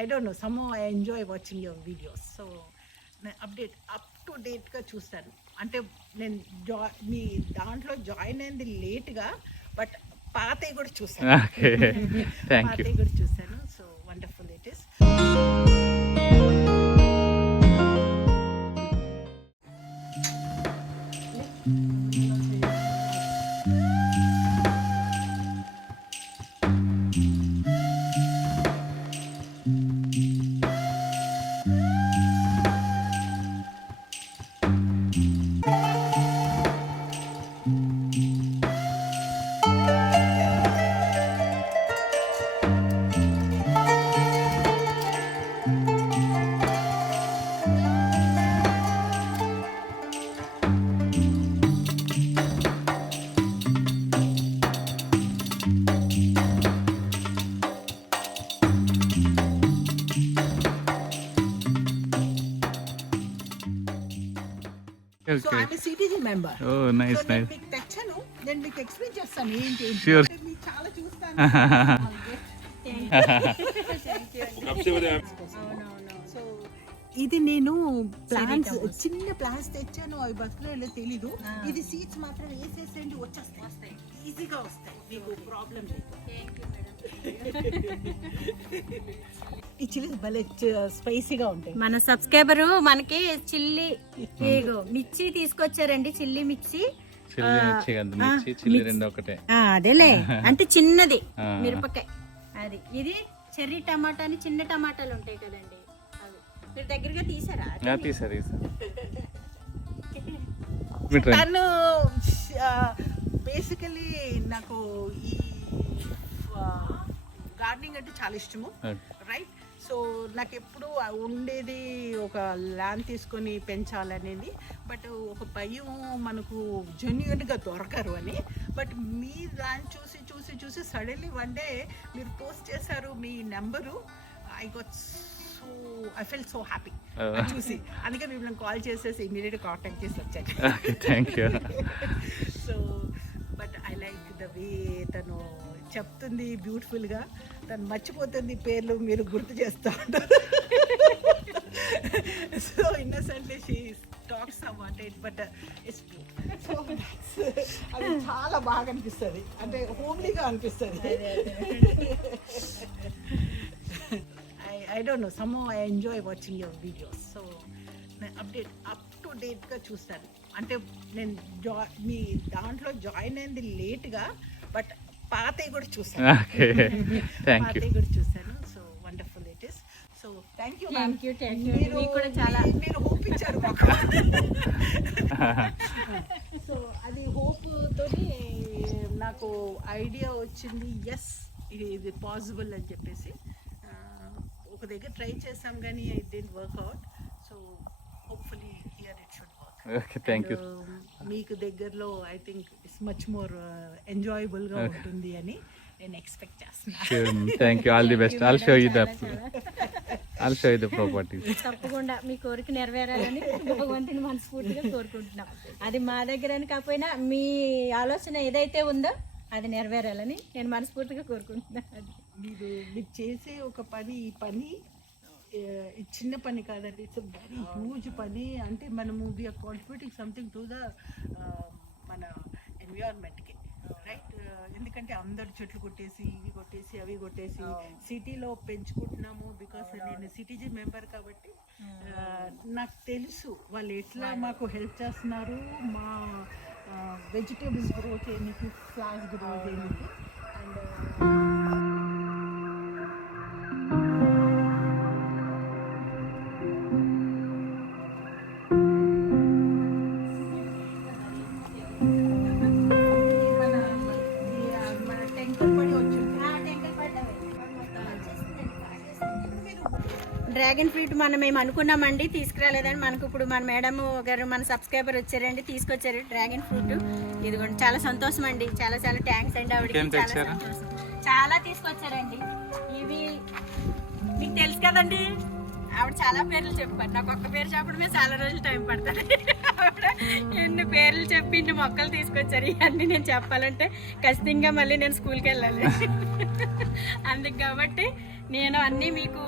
I don't know, somehow I enjoy watching your videos. So update up to date గా చూస్తాను. అంటే నేను మీ దాంట్లో జాయిన్ అయింది లేట్గా, బట్ పాతవి కూడా చూసాను. పాతవి కూడా చూసాను. So wonderful it is. So I'm a CTG member. Oh, nice, so nice. మీకు తెచ్చాను, నేను మీకు ఎక్స్ప్లెయిన్ చేస్తాను ఏంటి. Sure. మీకు చాలా చూస్తాను. సో ఇది నేను ప్లాంట్స్, చిన్న ప్లాంట్స్ తెచ్చాను, అవి బతుకులో తెలీదు. ఇది సీడ్స్ మాత్రం వేసేసేయండి, వస్తాయి, ఈజీగా వస్తాయి, మీకు ప్రాబ్లం లేదు. ఈ చిల్లీ భలే స్పైసీగా ఉంటాయి. మన సబ్స్క్రైబరు మనకి చిల్లీ మిర్చి తీసుకొచ్చారండి, చిల్లీ మిర్చి. అదేలే అంటే చిన్నది మిరపకాయ, అది ఇది చెర్రీ టమాటా అని చిన్న టమాటాలు ఉంటాయి కదండి, అవి మీరు దగ్గరగా తీసారా? తను బేసికలీ నాకు ఈ గార్డెనింగ్ అంటే చాలా ఇష్టము, రైట్. సో నాకు ఎప్పుడు ఉండేది ఒక ల్యాండ్ తీసుకొని పెంచాలనేది, బట్ ఒక భయం మనకు జెన్యూన్గా దొరకరు అని. బట్ మీ ల్యాండ్ చూసి చూసి చూసి సడన్లీ వన్ డే మీరు పోస్ట్ చేశారు మీ number. I felt so happy చూసి, అందుకే మిమ్మల్ని కాల్ చేసేసి ఇమీడియట్గా కాంటాక్ట్ చేసి వచ్చాను. Thank you. So but I like the way తను చెప్తుంది బ్యూటిఫుల్గా, తను మర్చిపోతుంది పేర్లు, మీరు గుర్తు చేస్తూ ఉంటారు. So innocently she talks about it, but it's beautiful. So అది చాలా బాగా అనిపిస్తుంది, అంటే హోమ్లీగా అనిపిస్తుంది. I don't know, somehow I enjoy watching your videos. So update up to date గా చూస్తాను. అంటే నేను మీ దాంట్లో జాయిన్ అయింది లేట్గా, బట్ పాతవి కూడా చూసాను. పాతవి కూడా చూసాను. So wonderful it is. So thank you. మీరు హోప్ ఇచ్చారు మాకు. సో అది హోప్ తోటి నాకు ఐడియా వచ్చింది, ఎస్ ఇది పాసిబుల్ అని చెప్పేసి. ఒక దగ్గర ట్రై చేసాం కానీ it didn't work out. So hopefully here it should work. Okay, thank you. మీకు దగ్గరలో I think it's much more ఎంజాయబుల్గా ఉంటుంది అని నేను ఎక్స్పెక్ట్ చేస్తున్నాను. Thank you, all the best. I'll show you the properties. తప్పకుండా మీ కోరిక నెరవేరాలని భగవంతుని మనస్ఫూర్తిగా కోరుకుంటున్నాం. అది మా దగ్గర అని కాకపోయినా మీ ఆలోచన ఏదైతే ఉందో అది నెరవేరాలని నేను మనస్ఫూర్తిగా కోరుకుంటున్నాను. మీరు చేసే ఒక పని, ఈ పని చిన్న పని కాదండి, ఇట్స్ వెరీ హ్యూజ్ పని. అంటే మనము we're contributing something to the మన ఎన్విరాన్మెంట్కి, రైట్. ఎందుకంటే అందరు చెట్లు కొట్టేసి, ఇవి కొట్టేసి, అవి కొట్టేసి సిటీలో పెంచుకుంటున్నాము. బికాస్ నేను సిటీజీ మెంబర్ కాబట్టి నాకు తెలుసు వాళ్ళు ఎట్లా మాకు హెల్ప్ చేస్తున్నారు. మా వెజిటేబుల్స్ గ్రో చేయడానికి, ఫ్లవర్స్ గ్రో చేయడానికి. అండ్ డ్రాగన్ ఫ్రూట్ మేము అనుకున్నామండి, తీసుకురాలేదని. మనకు ఇప్పుడు మన మేడం గారు, మన సబ్స్క్రైబర్ వచ్చారండి, తీసుకొచ్చారు డ్రాగన్ ఫ్రూట్. ఇదిగోండి, చాలా సంతోషం అండి, చాలా చాలా థ్యాంక్స్ అండి ఆవిడకి. చాలా సంతోషం, చాలా తీసుకొచ్చారండి. ఇవి మీకు తెలుసు కదండి, ఆవిడ చాలా పేర్లు చెప్పారు. నాకు ఒక్క పేరు చెప్పడమే చాలా రోజులు టైం పడుతుంది. ఎన్ని పేర్లు చెప్పి ఇన్ని మొక్కలు తీసుకొచ్చారు. ఇవన్నీ నేను చెప్పాలంటే ఖచ్చితంగా మళ్ళీ నేను స్కూల్కి వెళ్ళాలి. అందుకు కాబట్టి నేను అన్నీ మీకు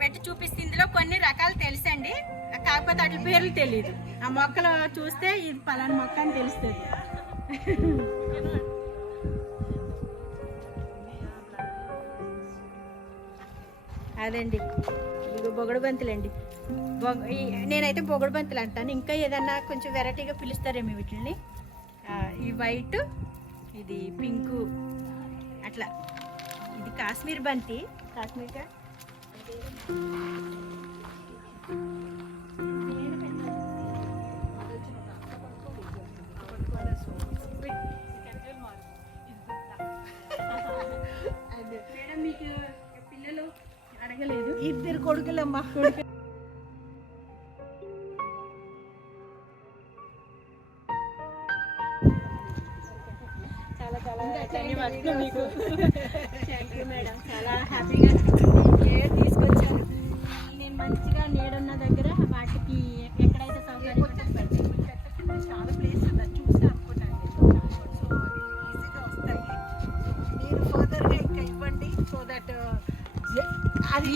పెట్టి చూపిస్తే ఇందులో కొన్ని రకాలు తెలుసండి, కాకపోతే వాటి పేర్లు తెలియదు. ఆ మొక్కలు చూస్తే ఇది పలానా మొక్క అని తెలుస్తుంది. అదండి ఇవి బొగడు బంతులండి. నేనైతే బొగడు బంతులు అంటాను. ఇంకా ఏదన్నా కొంచెం వెరైటీగా పిలుస్తారేమో వీటిని. ఈ వైట్, ఇది పింకు, అట్లా. ఇది కాశ్మీర్ బంతి, కాశ్మీర్గా. మేడం మీకు పిల్లలు అడగలేదు? ఇద్దరు కొడుకులమ్మా. చాలా చాలా ధన్యవాదాలు మీకు. థ్యాంక్ యూ మేడం, చాలా హ్యాపీగా కేర్ తీసుకొచ్చారు. నేను మంచిగా నీడున్న దగ్గర వాటికి ఎక్కడైతే సౌకర్యం చాలా ప్లేస్ ఉందా చూసి అనుకున్నాను. సో అది ఈజీగా వస్తాయి. మీరు ఫర్దర్గా ఇంకా ఇవ్వండి. సో దట్ అది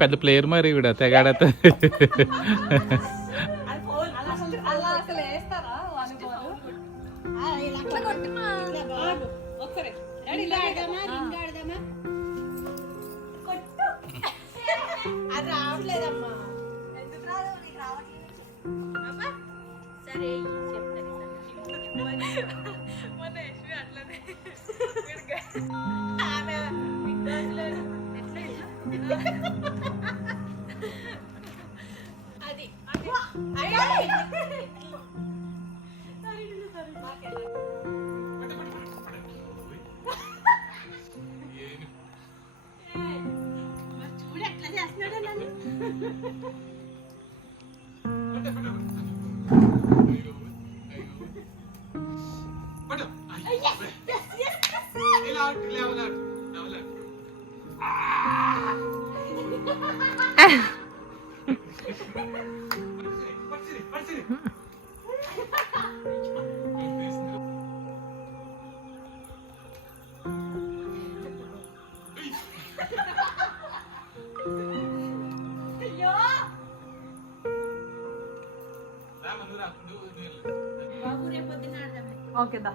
పెద్ద ప్లేయర్ మరి కూడా తెగాడత. అది రావట్లేదమ్మా. సరే చెప్తాను. అది చూడు ఎట్లా చేస్తున్నాడు నన్ను. బాబు రేపు పొద్దున్న ఆడదాం. ఓకేదా?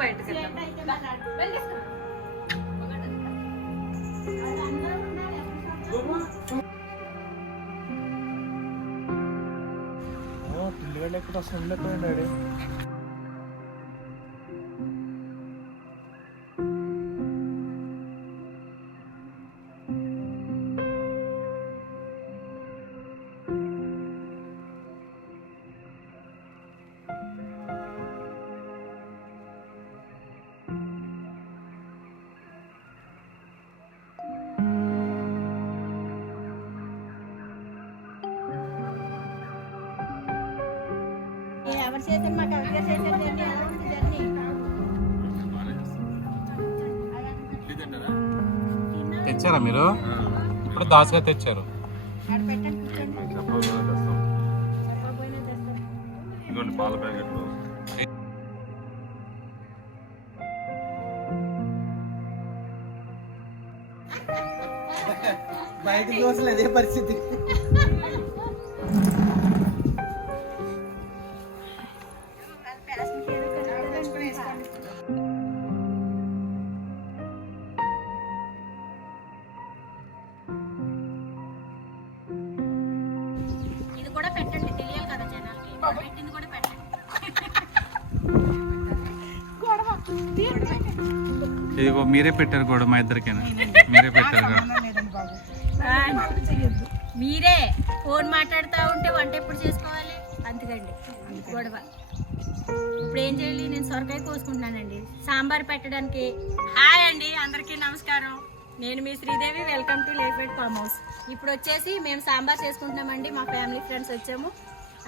బయటకు పిల్లలు ఎక్కడ వస్తుంది డాడీ? ఎవరు చేశారు? మాకు ఎవరిగా చేశారు? ఎలా ఉంది జర్నీ? తెచ్చారా మీరు? ఇప్పుడు దాసుగా తెచ్చారు. ఆడ పెట్టండి, కూర్చోండి. చెప్పకపోయినా తెస్తాను. పాల ప్యాకెట్లు బయటికి రోజులు అదే పరిస్థితి. ఇది కూడా పెట్టండి, తెలియాలి కదా జనాలకి. పెట్టింది కూడా పెట్టండి. ఇదిగో మీరే పెట్టారు కూడా మా ఇద్దరికైనా. మీరే పెట్టారు కదా. మీరే ఫోన్ మాట్లాడుతూ ఉంటే వంట ఎప్పుడు చేసుకోవాలి? అందుకండి గొడవ. ఇప్పుడు ఏం చేయాలి, నేను సొరకాయ కోసుకుంటున్నానండి సాంబార్ పెట్టడానికి. హాయ్ అండి, అందరికీ నమస్కారం. నేను మీ Sridevi, welcome to Layfed farmhouse. ఇప్పుడు వచ్చేసి మేము సాంబార్ చేసుకుంటున్నామండి. మా ఫ్యామిలీ ఫ్రెండ్స్ వచ్చాము.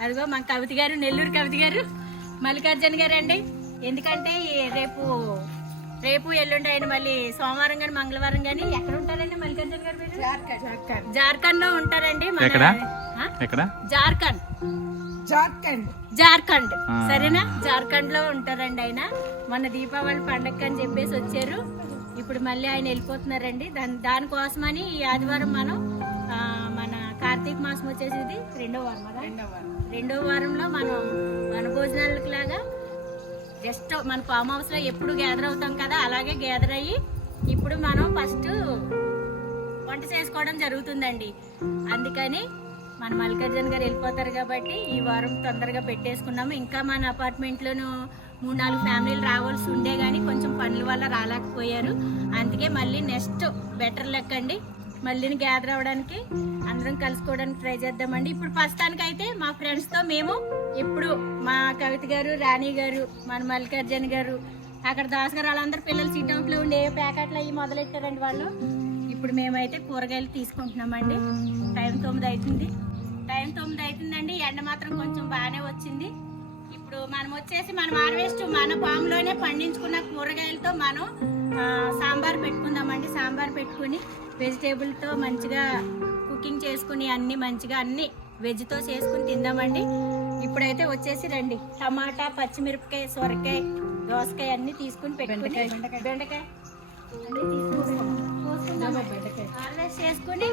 అదిగో మా కవిత గారు, నెల్లూరు కవిత గారు, మల్లికార్జున గారు అండి. ఎందుకంటే రేపు ఎల్లుండి ఆయన మళ్ళీ సోమవారం కానీ మంగళవారం కానీ ఎక్కడ ఉంటారండి మల్లికార్జున గారు? జార్ఖండ్ లో ఉంటారండి. జార్ఖండ్ సరేనా, జార్ఖండ్ లో ఉంటారండి ఆయన. మొన్న దీపావళి పండగ అని చెప్పేసి వచ్చారు. ఇప్పుడు మళ్ళీ ఆయన వెళ్ళిపోతున్నారండి. దానికోసమని ఈ ఆదివారం మనం మన కార్తీక మాసం వచ్చేసి ఇది రెండో వారంలో మనం మన భోజనాలకు లాగా జస్ట్ మన ఫామ్ హౌస్ లో ఎప్పుడు గ్యాదర్ అవుతాం కదా, అలాగే గ్యాదర్ అయ్యి ఇప్పుడు మనం ఫస్ట్ వంట చేసుకోవడం జరుగుతుందండి. అందుకని మన మల్లికార్జున గారు వెళ్ళిపోతారు కాబట్టి ఈ వారం తొందరగా పెట్టేసుకున్నాము. ఇంకా మన అపార్ట్మెంట్లోనూ 3-4 ఫ్యామిలీలు రావాల్సి ఉండే కానీ కొంచెం పనుల వల్ల రాలేకపోయారు. అందుకే మళ్ళీ నెక్స్ట్ బెటర్ లెక్కండి, మళ్ళీ గ్యాదర్ అవ్వడానికి అందరం కలుసుకోవడానికి ట్రై చేద్దామండి. ఇప్పుడు ప్రస్తుతానికైతే మా ఫ్రెండ్స్తో మేము ఇప్పుడు మా కవిత గారు, రాణి గారు, మన మల్లికార్జున గారు, అక్కడ దాస్ గారు వాళ్ళందరూ పిల్లలు సీట్ అవుట్లో ఉండే ప్యాకెట్లు అవి మొదలెట్టారండి వాళ్ళు. ఇప్పుడు మేమైతే కూరగాయలు తీసుకుంటున్నామండి. టైం 9 అవుతుందండి. ఎండ మాత్రం కొంచెం బాగానే వచ్చింది. ఇప్పుడు మనం వచ్చేసి మనం హార్వెస్ట్ మన ఫామ్లోనే పండించుకున్న కూరగాయలతో మనం సాంబార్ పెట్టుకుందామండి. సాంబార్ పెట్టుకుని వెజిటేబుల్తో మంచిగా కుకింగ్ చేసుకుని అన్ని వెజ్తో చేసుకుని తిందామండి. ఇప్పుడైతే వచ్చేసి రండి, టమాటా, పచ్చిమిరపకాయ, సొరకాయ, దోసకాయ అన్ని తీసుకుని పెట్టుకుని బెండకాయ హార్వెస్ట్ చేసుకుని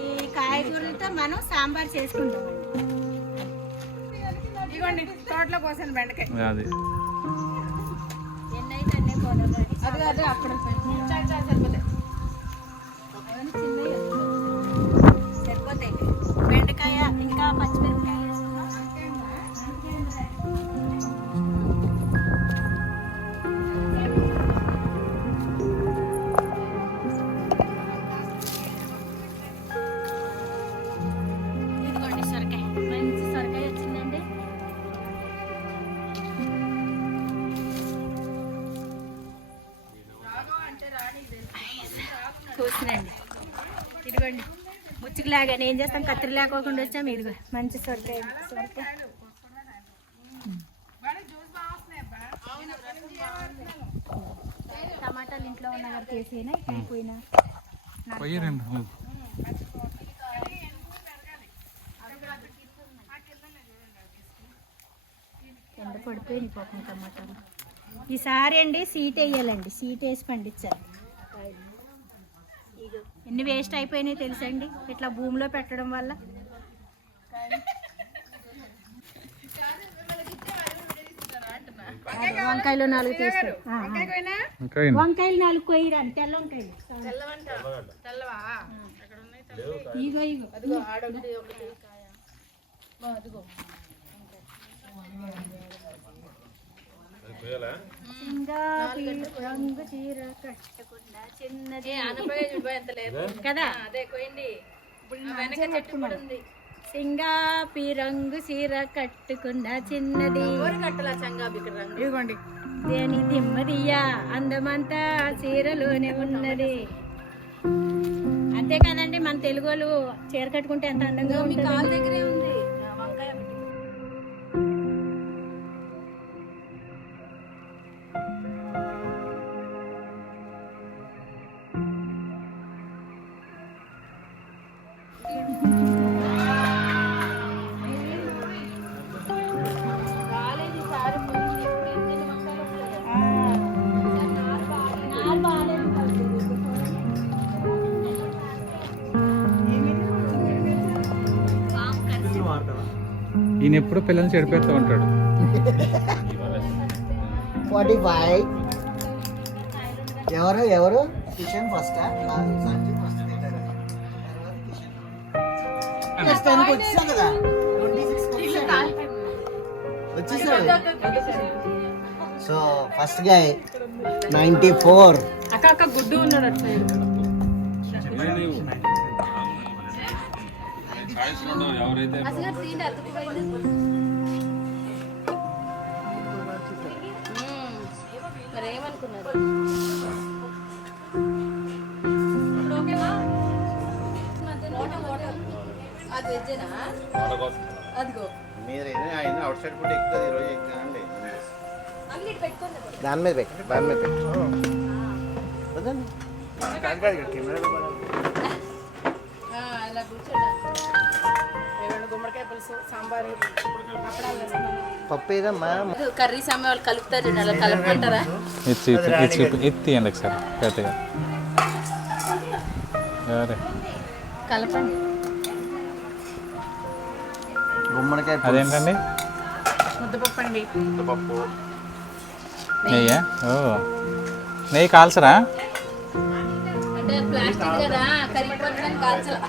ఈ కాయగూరలతో మనం సాంబార్ చేసుకుంటామండి. ఇదిగోండి తోటలో కోసాను బెండకాయ. ఎన్నైతే అన్నీ పోవాలి అదే అక్కడ సరిపోతాయి. బెండకాయ ఇంకా పచ్చిమిరపకాయ ఇదిగోండి సొరకాయ, మంచి సొరకాయ వచ్చిందండి. చూసినండి, ఇదిగోండి ముచ్చుకులాగా ఏం చేస్తాం, కత్తిరి లేకోకుండా వచ్చాము. ఇదిగో మంచి సొరకాయ. టమాటాలు ఇంట్లో ఉన్న గారు తీసేనా పోయినా ఎండ పడిపోయినాయి పాపం టమాటాలు. ఈసారి అండి సీట్ వేయాలండి, సీట్ వేసి పండించాలి. ఎన్ని వేస్ట్ అయిపోయినాయి తెలుసండి ఇట్లా భూమిలో పెట్టడం వల్ల. వంకాయలు 4 తీస్తారు. వంకాయలు 4 కొయ్యరండి, తెల్ల వంకాయలు. ఇగో రంగు చీర కట్టకుండా చిన్నది కదా, సింగాపి రంగు చీర కట్టుకున్న చిన్నది, దేని దిమ్మదియ్యా అందమంతా చీరలోనే ఉన్నది. అంతే కదండి, మన తెలుగు వాళ్ళు చీర కట్టుకుంటే ఎంత అందంగా ఉంటుంది. దగ్గరే ఉంది వంకాయ. ఈయన ఎప్పుడు పిల్లల్ని చెడిపోతూ ఉంటాడు. 45 ఎవరు కిషన్ ఫస్ట్ వచ్చేసాం కదా, 26 వచ్చేసాడు. సో ఫస్ట్ గా 94 అక్క గుడ్డు ఉన్నాడు అట్లా. అది వెజ్జేనా అదిగో మీరు అవుట్ సైడ్ ఫుడ్ ఎక్కువ ఈరోజు ఎక్కువండి అంగడి పెట్టుకోండి దాని మీద పెట్టు దాని మీద పెట్టు వదండి. ఇలా కూర్చోండి గుమ్మడికాయ పులుసు సాంబారు పప్పు ఏదమ్మా కర్రీ సమయం వాళ్ళు కలుపుతారు చూడండి అలా కలుపుకుంటారా ఎత్తియండి ఒకసారి పెద్దగా ఎవరే కలపండి గుమ్మడికాయ పులుసు. అదేంటండి ముద్దపప్పు అండి పప్పు నెయ్యా ఓ నెయ్యి కాల్చరా అంటే ప్లాస్టిక్ కదా కరిగిపోతుందని కాల్చలా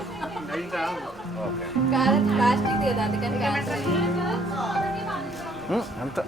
కాదు ప్లాస్టిక్ కదా అందుకని కాల్చాలి అంత